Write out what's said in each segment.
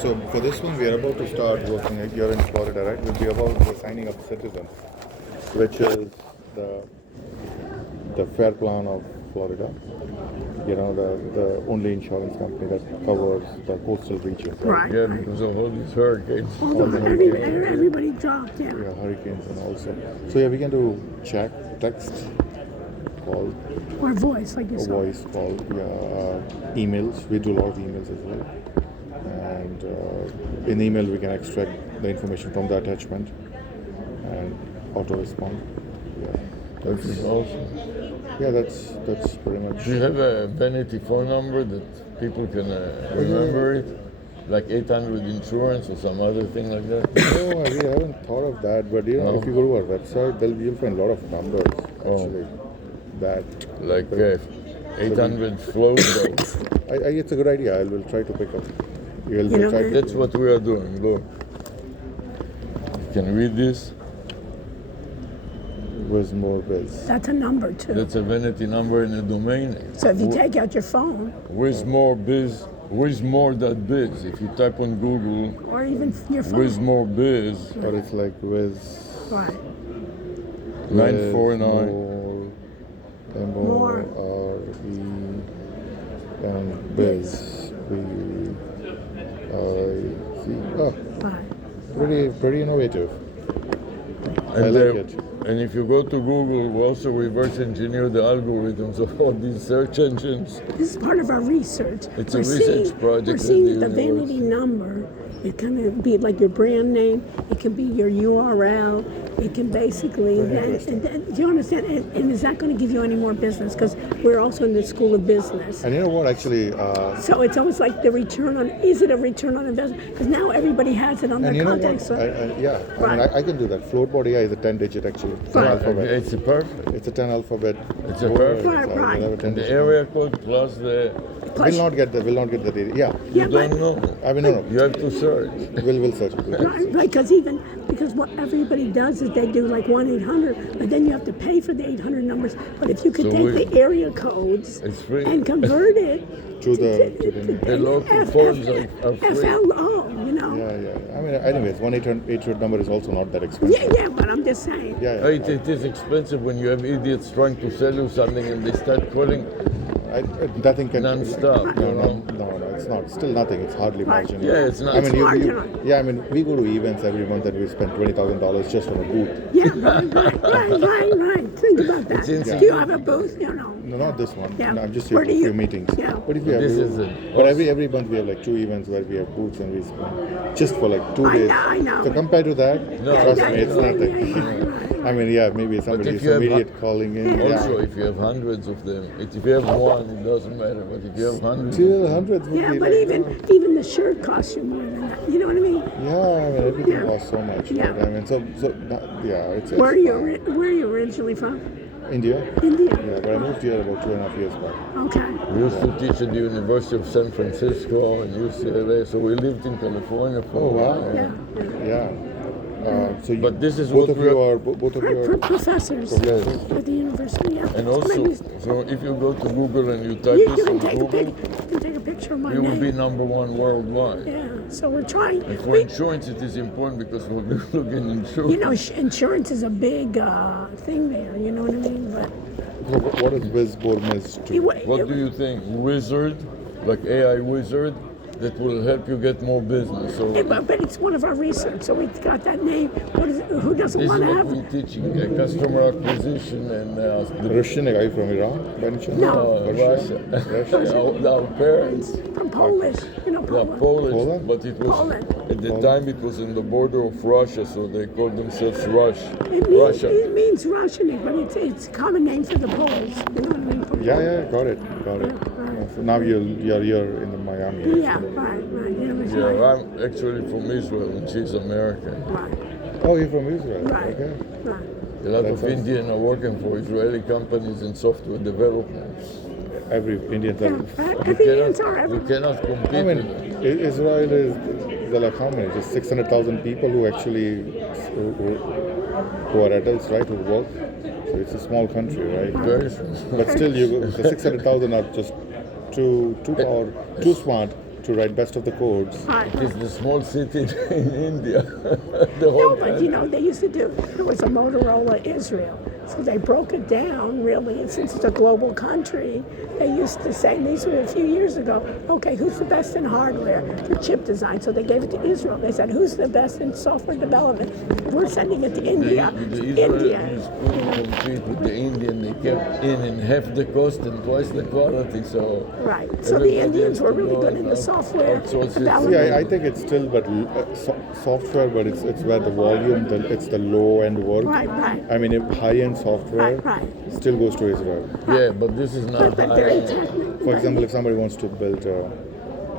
So for this one, we are about to start working here in Florida, right? We'll be about signing up citizens, which is the fair plan of Florida. You know, the only insurance company that covers the coastal region. Right. Yeah, because of all these hurricanes. Everybody dropped, yeah. Yeah, hurricanes and also. So yeah, we can do chat, text, call, Or voice, like you said. voice call, yeah, emails. We do a lot of emails as well. And in email, we can extract the information from the attachment and auto respond. Yeah, That is awesome. yeah, that's pretty much. Do you have a vanity phone number that people can remember it? Like 800 insurance or some other thing like that? No, we haven't thought of that. But you know, if you go to our website, you'll find a lot of numbers actually. That Like 800 flow though. it's a good idea. I will try to pick up. We'll You know, try to. That's what we are doing, look. You can read this. Was more biz. That's a number, too. That's a vanity number in a domain name. So if you take out your phone, Wismore.biz. If you type on Google, or even your phone. Wismore biz, Or it's like with Right. 949. More. M-O-R-E and biz. B-I-C. Oh, Right. pretty innovative. I And, like it. and if you go to Google, we also reverse engineer the algorithms of all these search engines. This is part of our research. It's a research project We're at seeing the that the vanity university. number, it can be like your brand name, it can be your URL, it can basically, do you understand? And is that going to give you any more business? Because we're also in the school of business. And you know what? Actually, So it's almost like the return on, is it a return on investment? Because now everybody has it on and their you know contact what? center. Yeah, Right. I can do that. Floatboard AI is a 10-digit actually. 10 Right. alphabet. It's perfect. It's a 10 alphabet. It's a word. perfect. Right, It's a- right. we'll have a 10 The digit. area code plus the, Will not get the data. Yeah, Yeah, you but, don't know. I mean no. You have to search. We'll search it. right, because what everybody does is they do like 1-800, but then you have to pay for the 800 numbers. But if you could So take we- the area codes It's free. and convert it To the- The local phones are free. FLO, you know. Yeah. I mean, anyways, 1-800 number is also not that expensive. Yeah, but I'm just saying. Yeah. It is expensive when you have idiots trying to sell you something and they start calling Nothing can. non-stop, you know. No, it's not. Still nothing. It's hardly Right. marginal. Yeah, it's not. I mean, marginal. I mean, we go to events every month and we spend $20,000 just on a booth. Yeah, right. Think about that. insane. Do you have a booth? No. No, not this one. Yeah. No, I'm just here Where for do a few you- meetings. Yeah. But if we have, This is it. but every month we have like 2 events where we have booths and we spend just for like 2 days. I know. So compared to that, No, trust Yeah, me, it's yeah, nothing. yeah. I mean, yeah, maybe somebody if is you have immediate calling in. Also, Yeah. if you have hundreds of them, if you have one, it doesn't matter. But if you have hundreds, Still hundreds would Yeah, be but like, even the shirt costs you more than that. You know what I mean? yeah, I mean, everything Yeah. costs so much. Yeah. Right? I mean, yeah, it's Where are you originally from? India. India. Yeah, but I moved here about 2.5 years back. Okay. we used to teach at the University of San Francisco and UCLA, so we lived in California for Oh, a while. wow. Yeah. Yeah. So you, But this is both what of we you are- are both of you For are professors Yes. at the university. Yeah. And That's what I also, used- so if you go to Google and you type you this can on take a Google, picture of my you will name. be number one worldwide. Yeah. So we're trying. And for insurance, it is important because we're looking insurance. You know, insurance is a big thing there. You know what I mean? But what is Wisbormiz to? What do you think? Wizard, like AI wizard, that will help you get more business. So But it's one of our research, so we got that name. Who doesn't this want is to what have? we're teaching: customer acquisition and the Russian guy from Iran, by any chance? No. Russia. Our parents From Polish, you know, are Poland. Poland? but it was Poland. at the time it was in the border of Russia, so they called themselves It Russia. means Russian, but it's a common name for the Poles. You know what I mean? For Yeah, got it. Right. So now you're here in the Miami. Yeah, right. You know, Yeah, I'm actually from Israel and she's American. right, Oh, you're from Israel. right, Okay. right. A lot That's of awesome. Indians are working for Israeli companies in software development. Every Indian. Yeah, right. Opinions are We everywhere. cannot compete. I mean, with it. Israel is there like how many? Just 600,000 people who actually who are adults, right? Who work. So it's a small country, right? Very small. But still, the 600,000 are just too smart to write best of the codes. Right. It is the small city in India. The No, whole but they used to do, there was a Motorola Israel. So they broke it down really, and since it's a global country, they used to say, and these were a few years ago, okay, who's the best in hardware for chip design? So they gave it to Israel. They said, who's the best in software development? We're sending it to India. The India. Israelis couldn't compete with the Indian. They kept in half the cost and twice the quality. So Right. So the Indians were really good in the software development. Yeah, I think it's still software, but it's where the volume, it's the low end work. Right, right. I mean, if high end software Right. still goes to Israel. yeah, but this is not But very technical. For example, if somebody wants to build a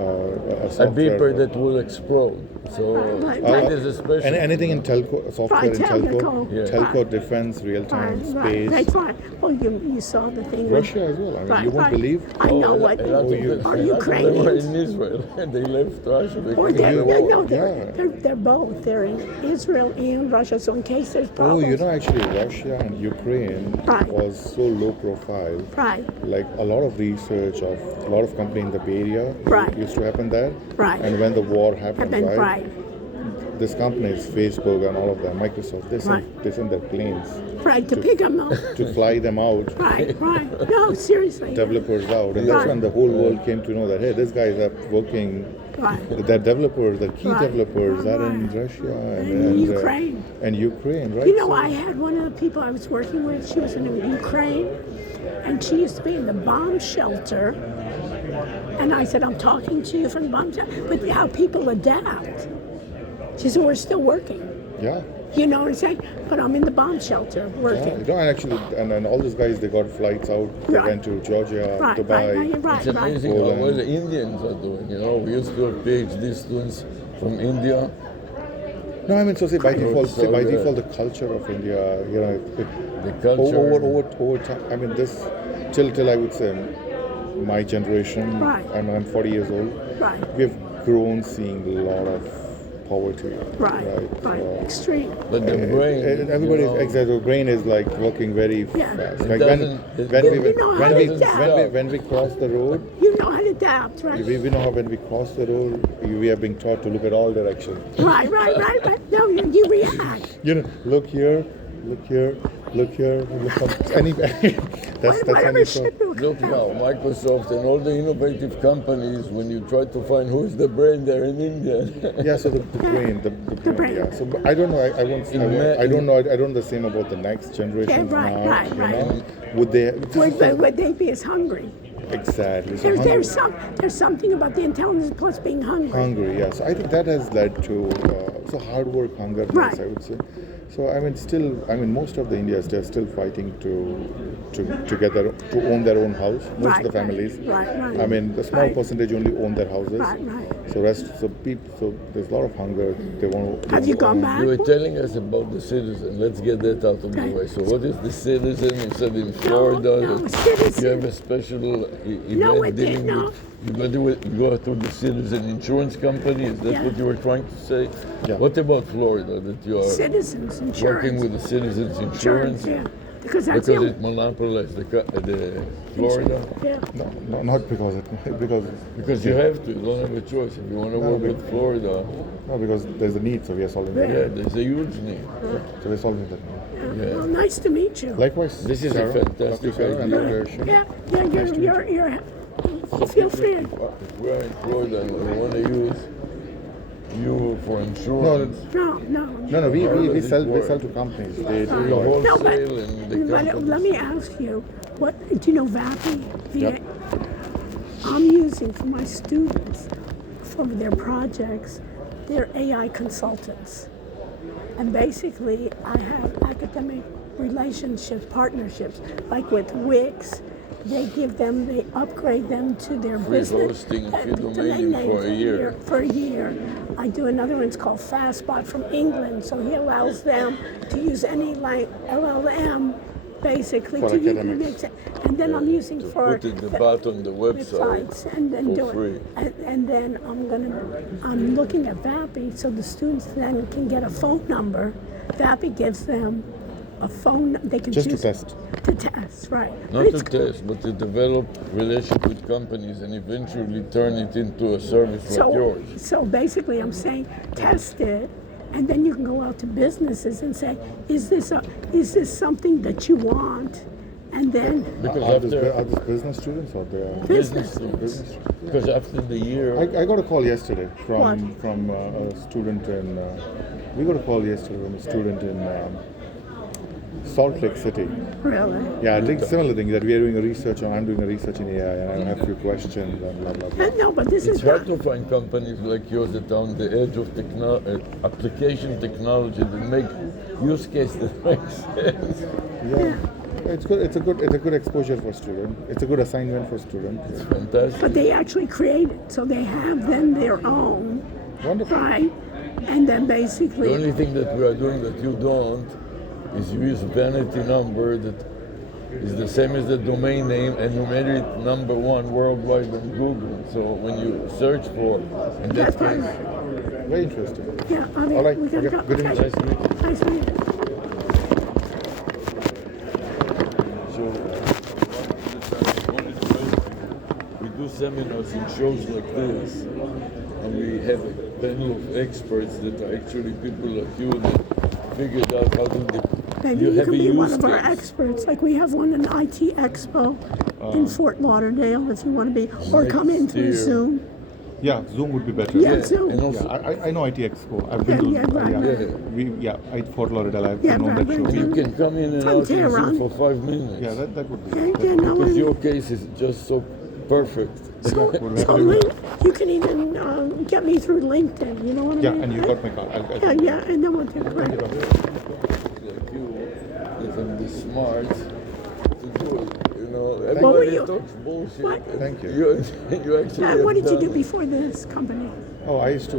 a software, beeper that will explode. So Right, it is a special. anything in telco, software Right, in telco, telco. Yeah. telco, defense, real time, space. That's right. Well, you saw the thing. with- Russia as well. I mean, you won't right. believe. I know what. A lot of you- them- Are a lot of them were Ukrainians? in Israel and they left Russia Or because they're, of the war. no, Yeah. they're both. They're in Israel and Russia. So in case there's Oh, problems. actually, Russia and Ukraine Right. was so low profile. Right. Like a lot of research of a lot of company in the Bay Area Right. used to happen there. Right. And when the war happened, Have been right, this companies, Facebook and all of them, Microsoft, Right. they send their planes Right. To pick them up. to fly them out, Right. Right. No, seriously. developers out, and that's Right. when the whole world came to know that hey, these guys are working. Right. Their developers, the key Right. developers are in Right. Russia And Ukraine. and Ukraine, right? You know, So- I had one of the people I was working with. She was in Ukraine, and she used to be in the bomb shelter. And I said, I'm talking to you from the bomb shelter. But how people adapt. She said, we're still working. yeah. You know what I'm saying? But I'm in the bomb shelter Yeah, working. and actually, and all these guys, they got flights out. They Right. went to Georgia, Right, Dubai. right. It's amazing how Poland. well the Indians are doing. We used to have PhD students from India. No, I mean, so say by default, So good. the culture of India, The culture. over time. I mean, this till I would say my generation. Right. I'm 40 years old. Right. We've grown seeing a lot of poverty. Right. Extreme. But the brain. Everybody, you know, exactly. The brain is like working very Yeah. fast. It Like doesn't- You know how to adapt. when we cross the road, You know how to adapt, right? we know how when we cross the road, we are being taught to look at all directions. Right. No, you react. Look here, look here, look here. That's Whatever any should do. Look now, Microsoft and all the innovative companies, when you try to find who's the brain, they're in India. Yeah, so the brain, the brain, yeah. So but I don't know. I don't know. I don't know the same about the next generation Yeah, right, now. right, you right. know? Would they? Would they be as hungry? Exactly. So There's something about the intelligence plus being hungry. hungry, yeah. So I think that has led to hard work, hunger, Right. I would say. So most of the Indians they're still fighting to own their own house. Most of the families. Right. I mean, the small Right. percentage only own their houses. Right. So there's a lot of hunger. They want. Have you gone back? You were telling us about the citizen. Let's get that out of the Okay. way. So what is the citizen? You said in Florida no, that citizen. you have a special event No, it dealing didn't, no. with. You go through the citizen insurance company. Is that Yeah. what you were trying to say? Yeah. What about Florida? That you are Citizens insurance. working with the citizens insurance Yeah. Because that's because the it monopolized the Florida. yeah. No, not because Because you have to. You don't have a choice. If you want to No, work but- with Florida, no, because there's a need, so we are solving that. yeah, there's a huge need. So we're solving that need. Yeah. Well, nice to meet you. Likewise. This is a Sarah, fantastic Dr. Sarah and idea. Dr. Shin. Yeah. You're feel free. If we're in Florida and we want to use you for insurance. No. We sell to companies. They do The all. No, but, wholesale and the but companies. let me ask you, do you know VAPI? Yep. I'm using for my students, for their projects, they're AI consultants. And basically, I have academic relationships, partnerships, like with Wix. They upgrade them to their Free business. hosting of your domain domain for a year. For a year. I do another one, it's called Fastbot from England. So he allows them to use any LLM basically For to academics. and then I'm using To for put the bot on the website websites and then for do free. it. And then I'm looking at VAPI so the students then can get a phone number. VAPI gives them a phone. They can Just to choose test. To test, right? Not But to it's- test, but to develop relationship with companies and eventually turn it into a service like yours. So basically, I'm saying test it, and then you can go out to businesses and say, is this something that you want? And then Because Are these, after are these business students or they are? business students, because after the year, I got a call yesterday What? from a student in. We got a call yesterday from a student in Salt Lake City. really, Yeah, I think similar thing that we are doing a research on. I'm doing a research in AI, and I have a few questions and blah blah blah. no, but this it's is hard not. to find companies like yours that are on the edge of application technology that make use case that makes sense. Yeah, it's good. It's a good exposure for student. It's a good assignment for student. It's fantastic. But they actually create it, so they have then their own, Wonderful. right? And then The basically, only thing that we are doing that you don't is you use vanity number that is the same as the domain name, and you made it number one worldwide on Google. So when you search for, in that that's fine. case, Very interesting. Yeah, I mean, All right, we gotta okay, go. good Okay. nice to meet you. Nice to meet you. So we do seminars and shows like this, and we have a panel of experts that are actually people like you that figured out how to. Maybe you have can a be one use of our case. experts. Like we have one in IT Expo in Fort Lauderdale, if you want to be, or come in through year. Zoom. Yeah, Zoom would be better. Yeah, Zoom. and also Yeah, I know IT Expo. I've been to. Yeah, right, right. I Fort Lauderdale. I've Yeah, known right, that right, show. you can come in and From out in Tehran. Zoom for 5 minutes. Yeah, that would be. Yeah, no, Because and- your case is just so perfect. So you can even get me through LinkedIn. You know what I Yeah, mean? and you got my card. Yeah, yeah, and then we'll do it. Thank you, Right. doctor. Like you, that can be smart to do it. You know, What were everybody you- talks bullshit. what? and Thank you. You actually. And what have did you do done it. before this company? Oh, I used to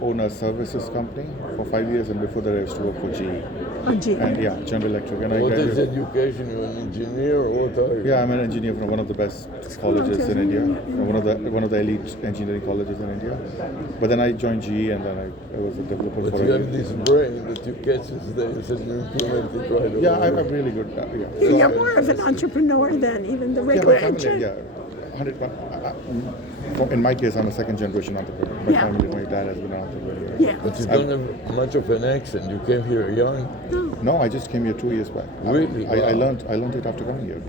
own a services company for 5 years, and before that I used to work for GE. Oh, gee. And yeah, General Electric. And I What is graduated. education? You're an engineer or what are you? Yeah, I'm an engineer from one of the best colleges in India, from one of the elite engineering colleges in India. But then I joined GE, and then I was a developer But for you a have year. this brain that you catch these and you implement it right away. Yeah, I'm really good. Yeah. You're more of an entrepreneur than even the Yeah, regular my family, engineer. yeah, 100. In my case, I'm a second generation entrepreneur. My Yeah. family, my dad has been an entrepreneur. Yeah. But you don't have much of an accent. You came here young. No, I just came here 2 years back. Really? I Wow. learned it after coming here.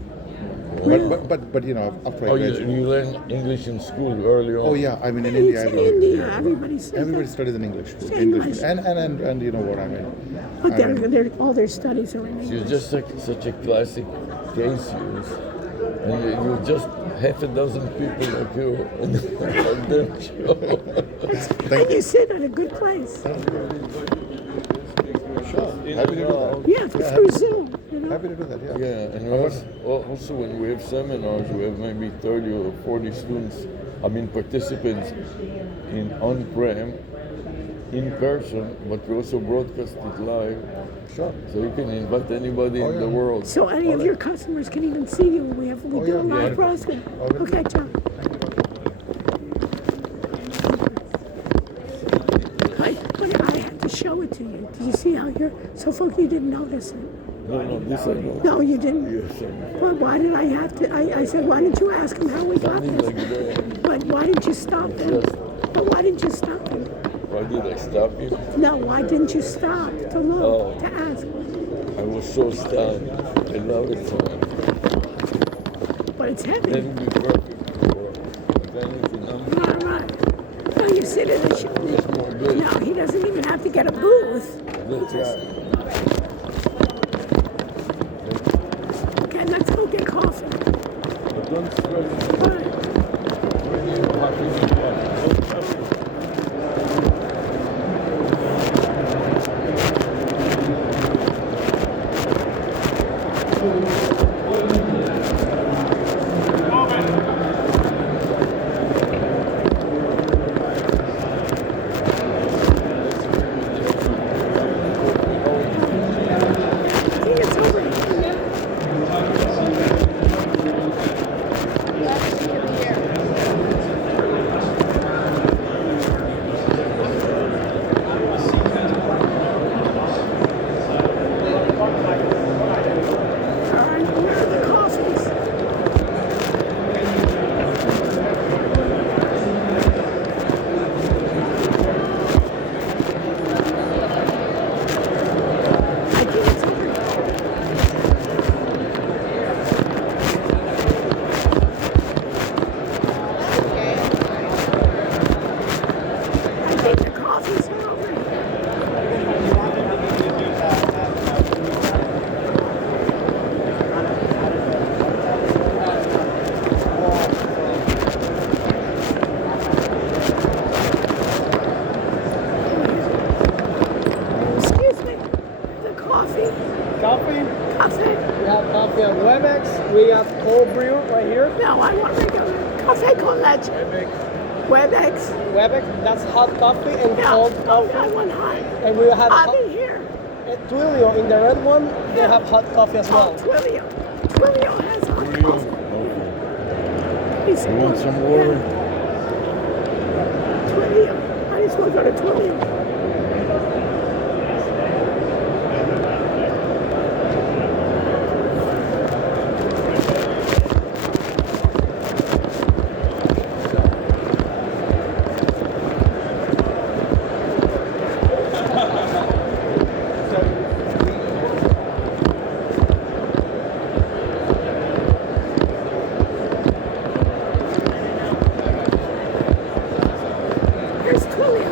Well, But you know, after I Oh, graduated. you learned English in school early on. Oh yeah, I mean in it's India, in everybody, India. Everybody says everybody that. studies in English. English. And you know what I mean. But I mean, all their studies are in You're English. just such a classic case use. And you just half a dozen people like you on their show. And you sit in a good place. happy to do that. Yeah, through Zoom. You know? Happy to do that. Yeah. Yeah, and also when we have seminars, we have maybe 30 or 40 students, participants in on-prem, in person, but we also broadcast it live. Sure. So you can invite anybody in the yeah. world. So any of your customers can even see you. We do yeah, a live yeah. broadcast. really? Okay, John. I had to show it to you. Did you see how you're so folk you didn't notice it? No, this I know. No, you didn't. Yes, I know. Well, why did I have to? I said, why didn't you ask him how we got Sounding this? like that. But why didn't you stop him? Yes. But why didn't you stop him? Why did I stop you? No, why didn't you stop to look, Oh. to ask? I was so stunned. I love it so much. But it's heavy. That would be perfect for vanity number. Right, right. No, you sit in the show. It's more good. No, he doesn't even have to get a booth. That's right. Okay, let's go get coffee. But don't stress. All right. When you're happy with that, don't trust it. We have cold brew right here. No, I want regular. Café con leche. WebEx. Webex, that's hot coffee and Yeah. cold Oh, coffee. I want hot. And we have I'll be here. Twilio in the red one. They have hot coffee as Oh, well. Twilio. Twilio has hot Twilio. coffee. Okay. You want some water? Twilio. I just want to go to Twilio. Here's Twilio.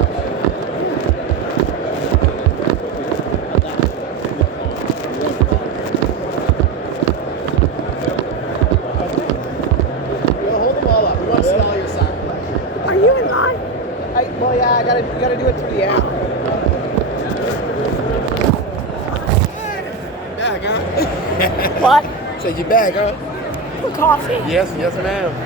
Well, hold them all up. We want to see all your sound collection. Are you in line? Well, yeah, you gotta do it through the app. Back, huh? What? So you back, huh? For coffee? Yes, yes, ma'am.